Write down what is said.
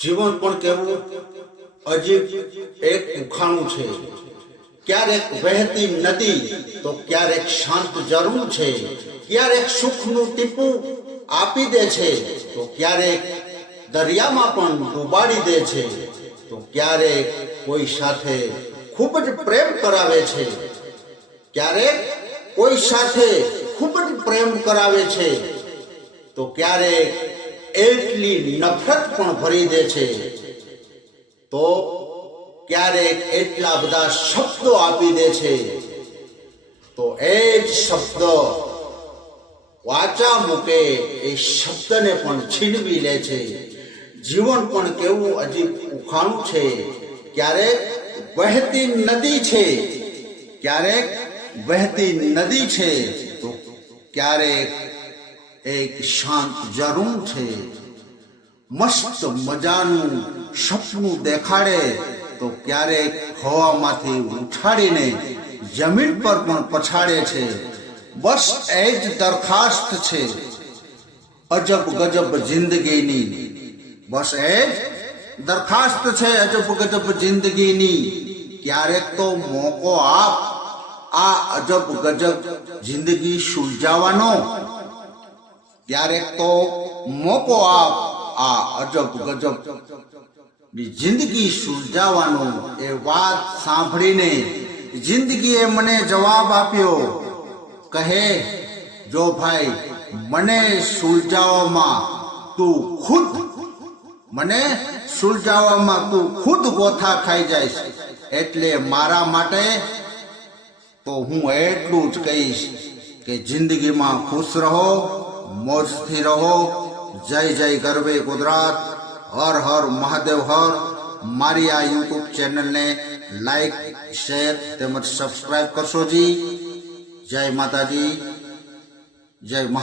જીવન પણ કેવું અજીબ એક ઉખાણું છે. ક્યારેક વહેતી નદી તો ક્યારેક શાંત ઝરણું છે, ક્યારેક સુખનું ટીપું આપી દે છે તો ક્યારેક દરિયામાં પણ ડૂબાડી દે છે, તો ક્યારેક કોઈ સાથે ખૂબ જ પ્રેમ કરાવે છે, ક્યારેક કોઈ સાથે ખૂબ જ પ્રેમ કરાવે છે તો ક્યારેક એટલી નફરત પણ ભરી દે છે, તો ક્યારેક એટલા બધા શબ્દો આપી દે છે તો એ જ શબ્દ વાચા મૂકે એ શબ્દને પણ છીનવી લે છે. જીવન પણ કેવું અજીબ ઉખાણું છે. ક્યારેક વહેતી નદી છે, ક્યારેક વહેતી નદી છે તો ક્યારેક એક શાંત ઝરણું છે. મસ્ત મજાનું સપનું દેખાડે તો ક્યારેક હવામાંથી ઉઠાડીને જમીન પર પણ પછાડે છે. બસ એ જ દરખાસ્ત છે અજબ ગજબ જિંદગીની, બસ એ જ દરખાસ્ત છે અજબ ગજબ જિંદગીની. ક્યારેક તો મોકો આપ આ અજબ ગજબ જિંદગી સુલઝાવવાનો, ક્યારેક તો મોકો આપ આ અજબ ગજબ જિંદગી સુલઝાવવાનો. એ વાત સાંભળીને જિંદગીએ મને જવાબ આપ્યો, કહે જો ભાઈ મને સુલઝાવવામાં તું ખુદ ગોથા ખાઈ જઈશ, એટલે મારા માટે તો હું એટલું જ કહીશ કે જિંદગીમાં ખુશ રહો, મોજથી રહો. જય જય ગરવે ગુજરાત, હર હર મહાદેવ હર. મારી આ યુટ્યુબ ચેનલને લાઈક, શેર તેમજ સબસ્ક્રાઈબ કરશો જી. જય માતાજી, જય મા.